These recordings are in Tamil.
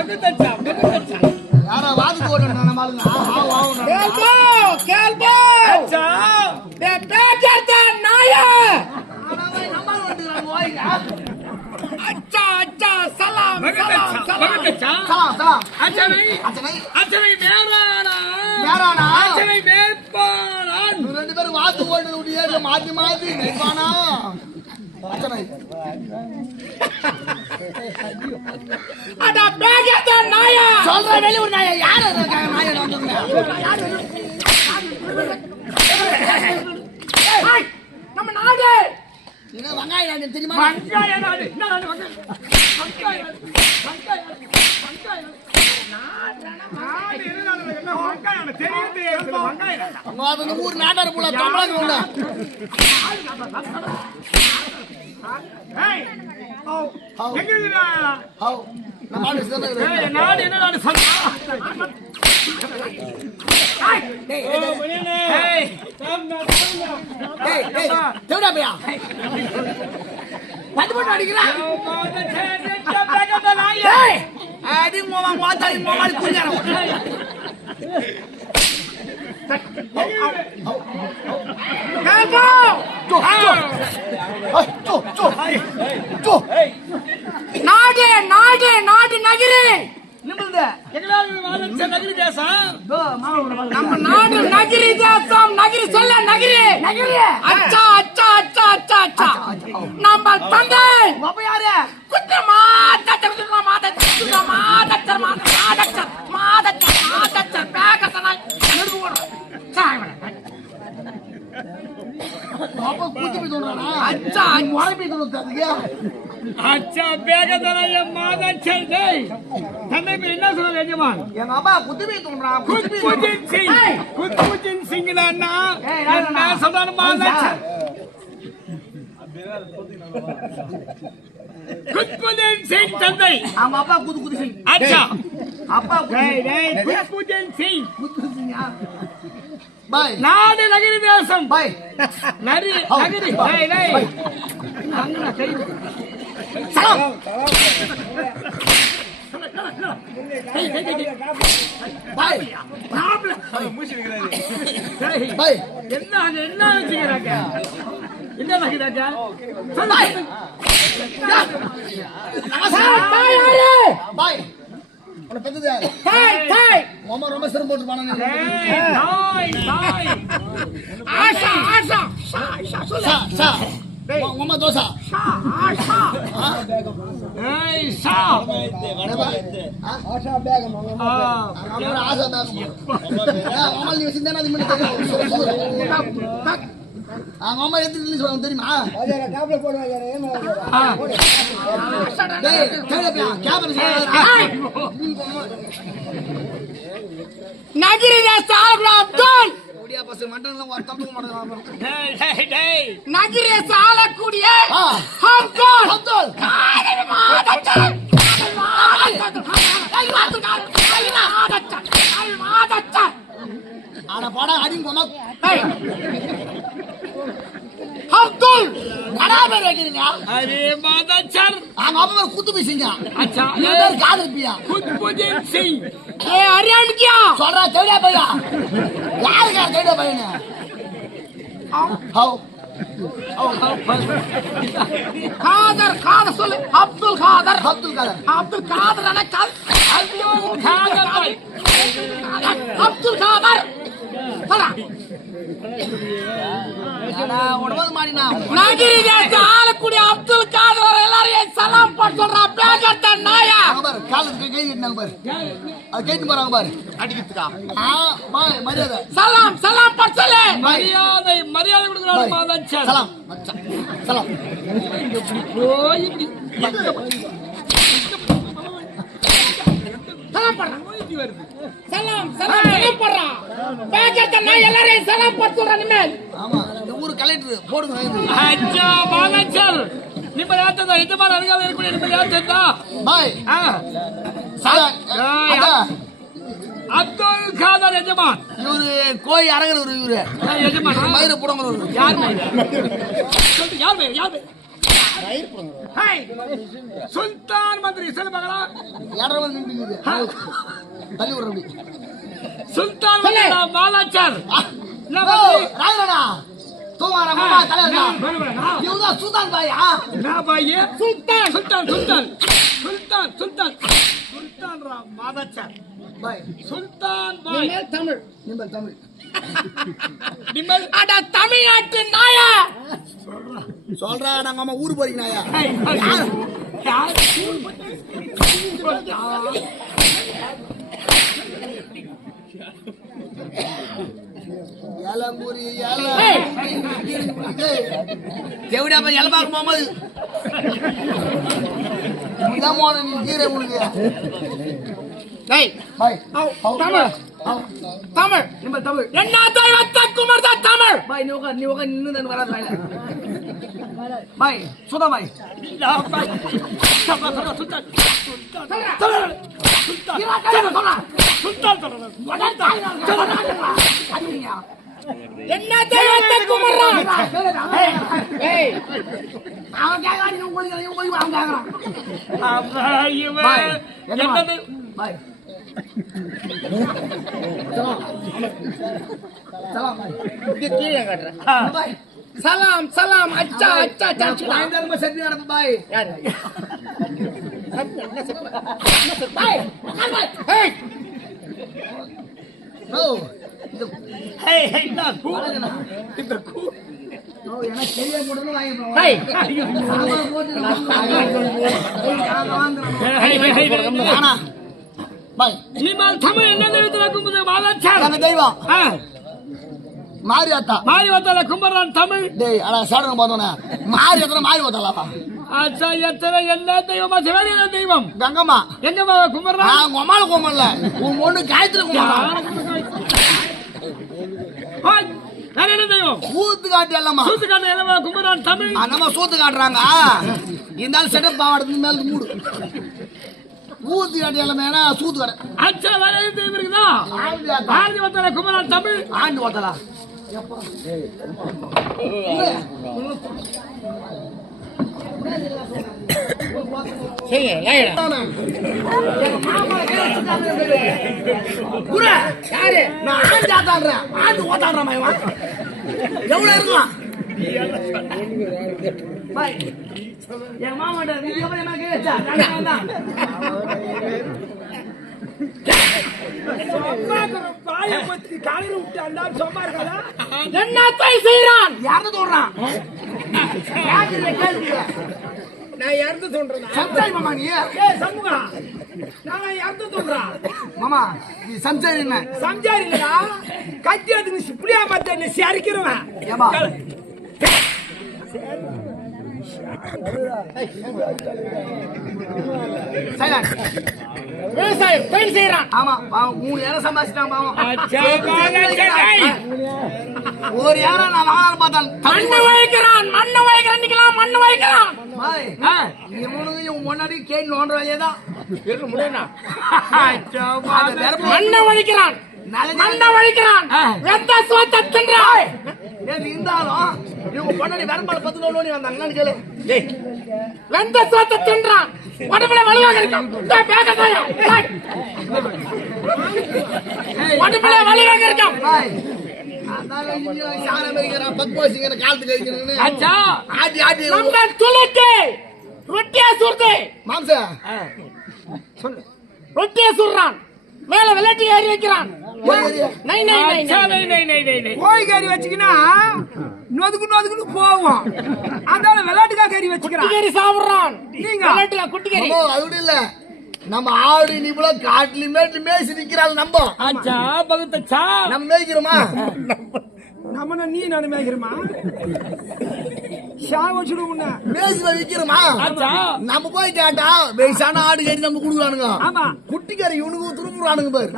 அச்சா, பகுத்தச்சா, பகுத்தச்சா. யாரா வாது போடுறா நம்ம ஆளுங்க ஆவு ஆவு கேள்போ கேள்போ அச்சா, பேச்சர்த்த நாயா அச்சா அச்சா சலாம் பகுத்தச்சா, சலாம் சலாம் பகுத்தச்சா. சலாம் சலாம் அச்சனை, அச்சனை அச்சனை மேலானா. யாரானா அச்சனை மேற்பானான். இவங்க ரெண்டு பேரும் வாத்து ஓடுறது விட்டு மாத்தி மாத்தி நிற்பானா அச்சனை அட பேச்சர்த்த நாயா சொல்ற வெளியூர் நாய யாரு இருக்காங்க நாய வந்துருங்க ஏய், நம்ம நாடு இது வெங்காயம் நாடு தெரியுமா நாடு. வெங்காயம்? ஊர் போல தமிழக நாடு என்ன நாடு சொன்னா? ஓ, மணியனே. டேய் டேய் தேவடா பையா. பத்து போட்டு அடிக்கிறான் அடி மோமா மோத்தாடி மோமாடி குஞ்சாரம் கேள்போ சோ சோ சோ நாடு நாடு நாடு நகரு நிமிர்ந்த நம்ம நாடு நகரி தேசம் நகரி சொல்ல நகரி நகரி அச்சா அச்சா அச்சா அச்சா அச்சா நம்ம தந்தை அப்ப யாரு குற்றமா தச்சர் மாதச்சர் மாதச்சர் மாதச்சர் மாதச்சர் மாதச்சர் பேகசனால் நெடுவு ஓடுறோம் அப்ப கூத்தி போய் தோன்றானா அச்சா உடம்பி தோணுறதுக்கு அச்சா பேகதனைய மாதச்சல் டேய். தன்னை பேர் என்ன சொல்றது எஜமான்? எங்க அப்பா போய் குத்தி போய் குத்புஜின் சிங். குத்புஜின் சிங் அண்ணா. ஏய், யாரு என்ன அண்ணா? சொல்றாரு மாதச்சல் குத்புஜின் சிங் தந்தை. அவங்க அப்பா குத்து குத்தி சிங். அச்சா. அப்பா டேய் டேய் குத்புஜின் சிங். பாய் நாடு நகரி தேசம். பாய் நரி நகரி. என்ன என்ன வச்சுக்கிறாங்க? என்ன வச்சுக்கிறாங்க? பாய் தாய் யாரு பாய் உன பெத்தது யாரு தாய் தாய் மாமா ரொம்ப சிரம் போட்டு போனாங்க தாய் தாய் ஆஷா ஆஷா. ஷா ஷா சொல்லு. சா சா மாமா தோசா. ஷா ஆஷா. ஏய் சா ஆஷா பேகம் ஆ. மாமா ஆஷா பேகம் மாமா நீ வச்சிருந்தா அது முன்ன தெரியும்? மாமா எத்தனை சொல்லுங்க தெரியுமா ஆ. டேய் கேளப்பியா கேமரா நகிரி தேச ஆளுகுடா அப்துல். ஒடியா பஸ் மட்டன் ஒரு தப்பு மாட்டேன் டேய் டேய் டேய். நகிரி தேச ஆளக்கூடிய ஆ. அப்துல். அப்துல். காதல் மாதச்சல் காதல் மாதச்சல் காதல் மாதச்சல் காதல். மாதச்சல் காதல் மாதச்சல் ஆனா பாடா அடிங்க மாமா ஏய். அப்துல் கடா பேர் வைக்கிறீங்க அரே மாதச்சர் அவங்க அப்பா குத்து பேசுங்க அச்சா நீ பேர் காதலிப்பியா குத்புஜின் சிங் ஏ ஹரியானுக்கியா சொல்றா தேடியா பையா யாருக்கா தேடியா பையனு ஹவு காதர் காதர் சொல்லு அப்துல் காதர் அப்துல் காதர் அப்துல் காதர் என கால் அப்துல் காதர் பாய் அப்துல் காதர் ஆளக்கூடிய அப்துல் காதர் எல்லாரையும் சலாம் போட்டு சொல்றா. பேகத்த நாயா? காலத்துக்கு கை கட்டினாங்க பாரு அது கேட்டு போறாங்க பாரு. அடிக்கிறதுக்கா? மரியாதை. சலாம் சலாம் போட்டு சொல்லு. மரியாதை மரியாதை. மாதச்சர் சலாம் மச்சான். சலாம். ஓய் இப்படி. சலாம் போடுறா ஓய் வருது சலாம் சலாம் சலாம் போடுறா பேகத்த நாய் எல்லாரையும் சலாம் போட்டு சொல்றா இனிமேல் ஆமா இந்த ஊரு கலெக்டர் போடுங்க வாங்கி. ಅಜ್ಜ ಬಾಲಚರ್ ನಿಮ್ಮ ಯಾತದ ಇದು ಮಾರ ಅರಗಾಲ ಇರ್ಕೊಂಡು ನಿಮ್ಮ ಯಾತದ பாய் ಆ சலாம் அடா, ಅಬ್ದುಲ್ ಖಾದರ್ ಯಜಮಾನ್ இவரு கோய் அரங்குறவர் இவரு ಯಜಮಾನ மயிர புடங்குறவர் ಯಾರು ಯಾರು ಯಾರು ஹேய், சுல்தான் மந்திரி சொல்லு பார்க்கலாம் ஏடா வந்து நின்றுக்குது. தள்ளி விடுற அப்படி. சுல்தான் சொல்லு. மந்திரி மாலாச்சார். ஆ. என்ன ஓ, மந்திரி? ராஜராடா தூவாரா மாமா தலைவரா வேணும், வேணும். இவங்க சுல்தான் பாயா என்ன பாய்? சுல்தான். சுல்தான் சுல்தான். அட தமிழ்நாட்டு நாய. சொல்றா நாங்க அம்மா ஊரு போறீங்க நாயா? ஏலம்பூரி. எவிடா போய் எலை பார்க்க போகும்போது? இதான் மோன நீ கீரை பாய் தமிழ். நிம்பல் தமிழ்? என்ன தெய்வத்தை குமர்ந்த தமிழ். பாய் நீ உட்கார் நீ உட்கார் நின்று தான் வராது பாய். பாய் சுதா பாய். என்ன தெய்வத்தை குமர்றான் ஏய். அவன் கேட்கறான் உங்களுக்கு அவன் கேட்கறான்? பாய். சலாம் சலாம் அச்சா அச்சா அச்சா பயங்கரமா செட்டி நடப்பு பாய் எனக்கு தெரியாம போட்டு வாங்கி ஏய், ஹேய், ஹேய், ஹேய், ஹேய். ஆனா பாய். இனிமேல் தமிழ் என்ன தெய்வத்துல கும்புது மாதாச்சார் எங்க தெய்வம். ஆ, மாரி அத்தா மாறி வந்தால கும்புறான் தமிழ். டேய் அடா சாடுங்க பார்த்தோன்னே. மாரி அத்தனை மாரி ஓத்தலா ஆச்சா எத்தனை என்ன தெய்வமா? சிவனி தெய்வம்? கங்கம்மா. எங்க மாவா ஆ கும்புறான் உங்க அம்மால கோமல்ல உன் பொண்ணு என்ன தெய்வம்? கூத்து காட்டி எல்லாமா சூத்துக்காட்டு என்னவா கும்புறான் தமிழ். நம்ம சூத்து காட்டுறாங்க. இருந்தாலும் செட்டப் பாவாடத்துக்கு மேல மூடு. ஊத்து காட்டி எல்லாமே சூத்து கடை ஆச்சா வேற என்ன தெய்வம் இருக்குதா? ஆண்டி வந்தால கும்புறான் தமிழ். ஆண்டி நான் ஆண்டி ஓத்தாடுறேன் எவ்வளவு இருக்கலாம் என் மாமாட்ட நீங்க எப்படி என்ன கேட்டா காலையில விட்டு அந்த சும்மா இருக்காதா என்னத்தை செய்றான் யாரு தோடுறான் நான் இறந்து தோன்றேன் சம்சாரி மாமா நீ சண்முகா நான் இறந்து தோன்றேன் மாமா நீ சம்சாரி என்ன? சம்சாரி இல்லடா. கத்தி அதுக்கு மத்த என்ன சரிக்கிறவன். விவசாயம் ஆமா பாவம் மூணு ஏரம் சம்பாதிச்சிட்டான் பாவம் ஒரு ஏரம் நான் வாங்கலாம் பார்த்தால் மண்ணு வைக்கிறான் மண்ணு வைக்கிறான் நிக்கலாம் மண்ணு வைக்கிறான் முன்னாடி கேட்டு நோண்டுற வேலையேதான் மண்ணை வழிக்கிறான் மண்ணை வழிக்கிறான் வெந்த சோத்த தின்றான். ஏன் இருந்தாலும் இவங்க பொண்ணாடி வேறுபாடு பத்து நோண்டி வந்தாங்கன்னு கேளு. வெந்த சோத்த தின்றான் உடம்புல வலுவாக இருக்கும். உடம்புல வலுவாக இருக்கும். ரொட்டியா சுடுறான். மேல விளையாட்டு ஏறி வைக்கிறான். நை நை நை அச்சா நை நை நை. நை நை கோழி கறி வச்சுக்கினா நொதுக்கு நொதுக்குன்னு போவோம். அதனால விளையாட்டுக்கா கறி வச்சுக்கிறான். குட்டிகேரி சாப்பிடுறான். நீங்க. விளையாட்டுல குட்டிகேரி அம்மா, அது இல்ல. நம்ம ஆடு நீ போல காட்டுல மேட்டு மேய்ச்சி நிக்கிறாள் நம்ம. நம்ம மேய்க்கிறோமா? நம்ம நீ நான் மேய்க்கிறோமா? ஷா வச்சுடுவோம் மேய்ச்சி விக்கிறோமா? நம்ம போய் கேட்டா வயசான ஆடு கறி நம்ம குடுக்குறானுங்க. ஆமா. குட்டி கறி இவனுக்கு திரும்புறானுங்க பாரு.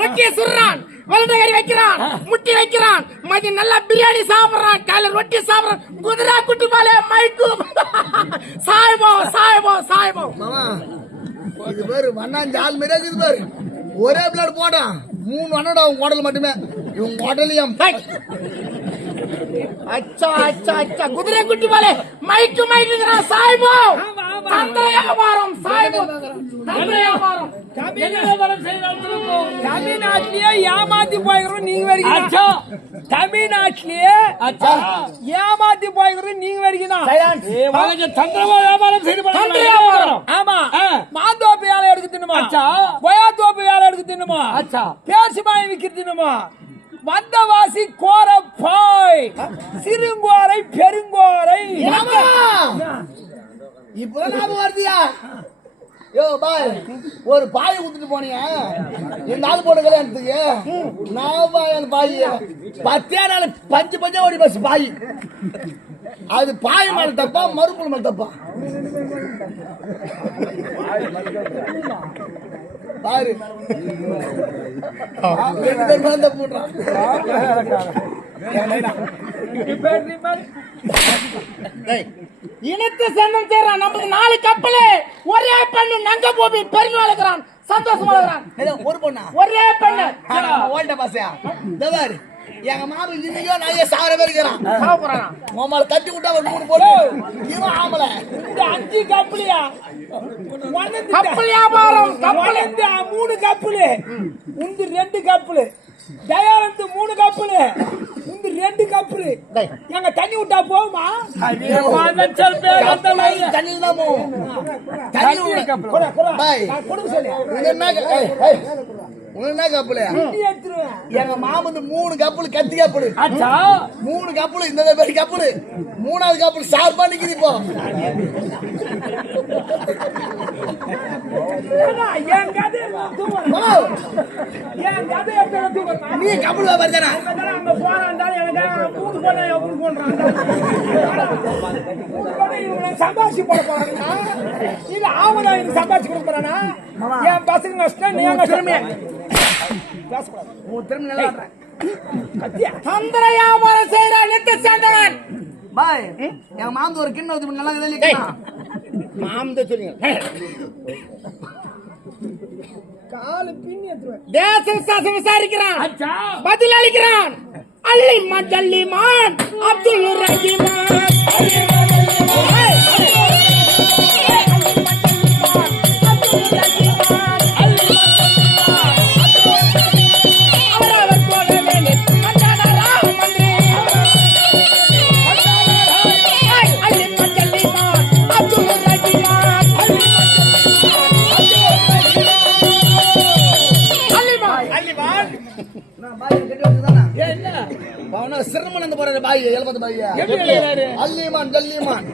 ரொட்டியை சுடுறான். விளையாட்டு கறி வைக்கிறான். முட்டி வைக்கிறான். மதியம் நல்லா பிரியாணி சாப்பிடுறான். காலையில ரொட்டி சாப்பிடுறான். குதிரை குட்டி பாலே மைக்கு சாய்போம் சாய்போம் சாய்போம் மாமா இது பாரு வண்ணாஞ்சு ஆள் மாதிரியே இருக்குது பாரு. ஒரே பிளேட் போட்டான். மூணு வண்ணோட அவன் குடல் மட்டுமே. இவன் குடலையும் டேய், அச்சா அச்சா அச்சா. குதிரை குட்டி போலே. மைக்கு மைக்குங்கிறான் சாய்போ. தந்திர வியாபாரம் சாய்போ. தந்திர வியாபாரம். தமிழ்நாட்டிலேயே ஏமாத்தி போய்க்கிறோம் நீங்க வரைக்கும் தமிழ்நாட்டிலேயே ஏமாத்தி போய்க்கிறோம் நீங்க வரைக்கும் தந்திரமா வியாபாரம் செய்து தந்திர வியாபாரம். ஆமா. மாந்தோப்பு வேலை எடுக்க தின்னுமா? அச்சா. கொயாத்தோப்பு வேலை எடுக்க தின்னுமா? அச்சா. பேசி மாய் விக்கிற தின்னுமா வந்தவாசி கோர பாய் சிறுங்கோரை பெருங்கோரை. இப்பதான் ஞாபகம் வருதியா? யோ பாய் ஒரு பாய் ஊத்துட்டு போனீங்க இந்த ஆள் போட்ட கல்யாணத்துக்கு. நான் பாய் பாய். பத்தே நாள் பஞ்சு பஞ்சா ஓடி பஸ் பாய். அது பாய் மேல தப்பா மறுபுல் மேல தப்பா? பாரு. ரெண்டு பேர் பண்றான் இனத்து சந்தம் சேர்றான் நமக்கு நாலு கப்பலு. ஒரே பெண்ணு நங்க போபி பெருமை வளர்க்கிறான் சந்தோஷமா வளர்க்கிறான். ஏதோ ஒரு பொண்ணா? ஒரே பெண்ணு. ஓல்ட பாசையா? இந்த பாரு. எங்க மாமன் இன்னைக்கோ நிறைய சாகிற பேர் இருக்கிறான். சாப்பிடுறான் மாமால தட்டி விட்டா ஒரு மூணு போடு. இவன் ஆமல இந்த அஞ்சு கப்பலியா? கப்பல் வியாபாரம் கப்பல். கப்பல் மூணு கப்பலு. உந்து ரெண்டு கப்பலு. தயானந்து மூணு கப்பலு. உந்து ரெண்டு கப்பலு. எங்க தண்ணி விட்டா போகுமா? தண்ணியில் தான் போகும். தண்ணி நான் கொடுக்க சொல்லு. உனக்கு கப்பலு? எங்க மாமன் மூணு கப்பல் கத்தி கப்பல். மூணு கப்பல் இந்த பேர் கப்பல். மூணாவது கப்பல் சார்பா நிக்குது இப்போ ஏன்னா, என் கதை தூக்கணும். மாமா, என் கதை எப்படி தூக்கணும்? நீ கப்பல் வியாபாரி அங்க போறான்டாலும் எனக்கு மூணு போனா எப்படி போன்றான் சம்பாதிச்சு போட போறாங்கன்னா இது சம்பாதிச்சு கொடுக்க போறானா என் பசங்க நஷ்டம் உன் திறமை நல்லா தந்திர வியாபாரம் செய்யறான் சேர்ந்தவன் பாய் என் மாமன் ஒரு கிண்ணம் நல்லா டேய், மாமந்த சொல்லுங்க காலு பின்னி எடுத்துருவேன் தேச விசாசம் விசாரிக்கிறான். பதில் அளிக்கிறான் அல்லிமான் ஜல்லிமான் அப்துல் ரஹீமான். அவன சிரமம் அந்த போற பாய் எழுபது பாய். அல்லிமான் ஜல்லிமான்.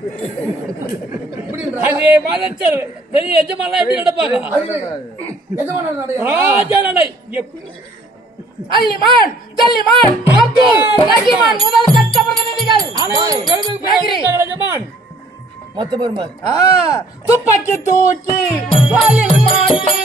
அதே மாதச்சர் பெரிய எஜமான் எப்படி நடப்பாங்க எஜமான நடைய ராஜா நடை. அல்லிமான் ஜல்லிமான் அப்துல் ரஹீமான் முதல் கட்ட பிரதிநிதிகள். எஜமான் மொத்த பெருமை ஆ, துப்பாக்கி தூக்கி வாலில் மாட்டி.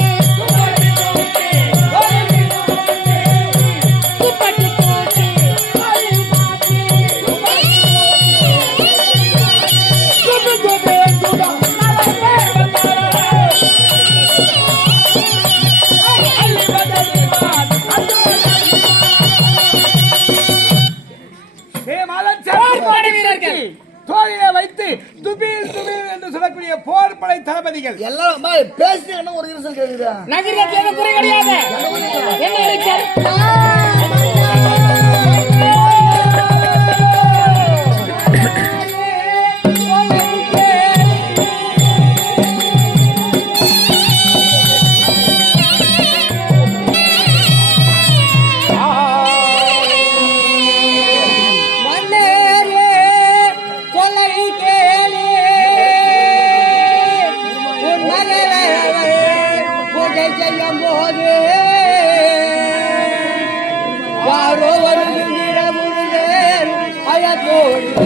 துபீல் என்று சொல்லக்கூடிய போர்படை தளபதிகள். எல்லாரும் பாய் பேசினீங்கன்னா ஒரு நிமிஷம் கேக்குதா? நகரத்தில் குறை கிடையாது. என்ன Oh.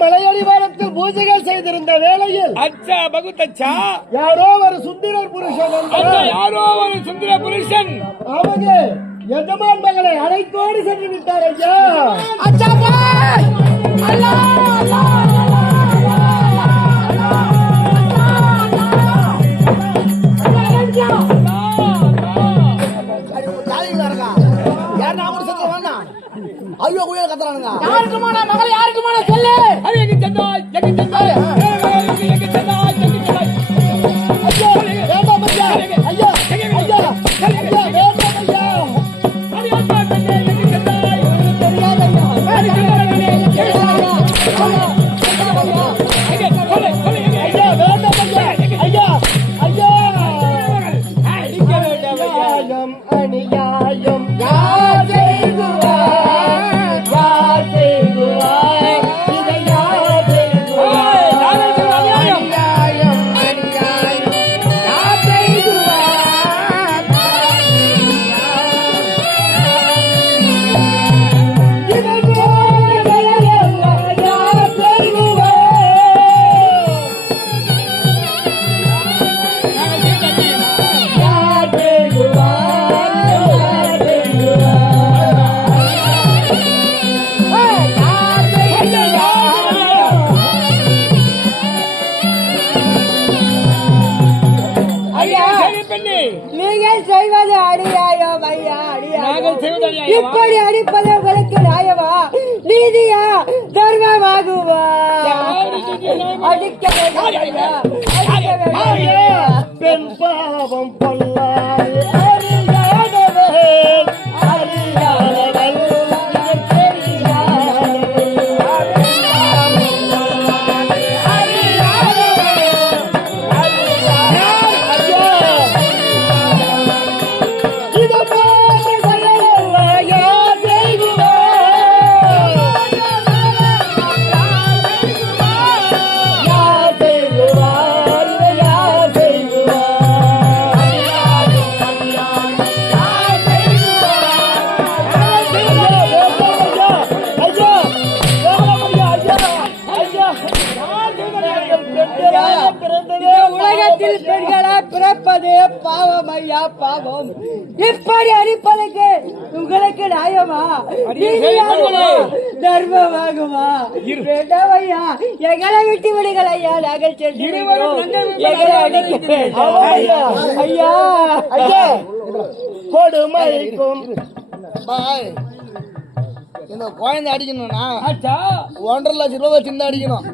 மலையடிவாரத்தில் பூஜைகள் செய்திருந்த வேளையில் அச்சா பகுத்தச்சா யாரோ ஒரு சுந்தர புருஷன் யாரோ ஒரு சுந்தர புருஷன் அவங்க எஜமான் மகளை அழைத்தோடு சென்று விட்டார் ஐயா அச்சா Yeah. ஐயோ குயல் கத்துறானுங்க யாருக்குமான மகளை யாருக்குமான சொல்லு அது எங்க சென்றாய் எங்க சென்றாய் எங்க சென்றாய் உலகத்தில் பெண்களா பிறப்பது பாவம் ஐயா பாவம். இப்படி அடிப்பதற்கு உங்களுக்கு நியாயமா? தர்மமாகுமா? வேண்டாம் ஐயா எங்களை விட்டு விடுகள் ஐயா நாங்கள் சென்று ஐயா. கொடுமைக்கும் பாய். இந்த குழந்தை அடிக்கணும்னா ஒன்றரை லட்சம் ரூபாய் வச்சிருந்தா அடிக்கணும்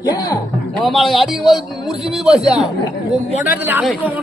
அடிக்கும் போது முடிச்சு மீது போச்சா மொடத்துல அடிக்கும்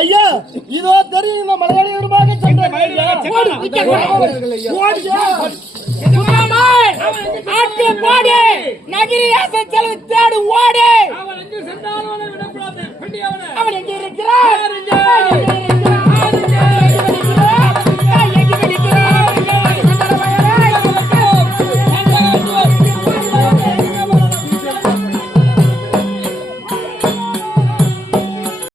ஐயா. இதோ தெரியும் இந்த மலையாளியருமாக ஓடு நகரி செலவு தேடு ஓடு. அவன் எங்கே இருக்கிறான்?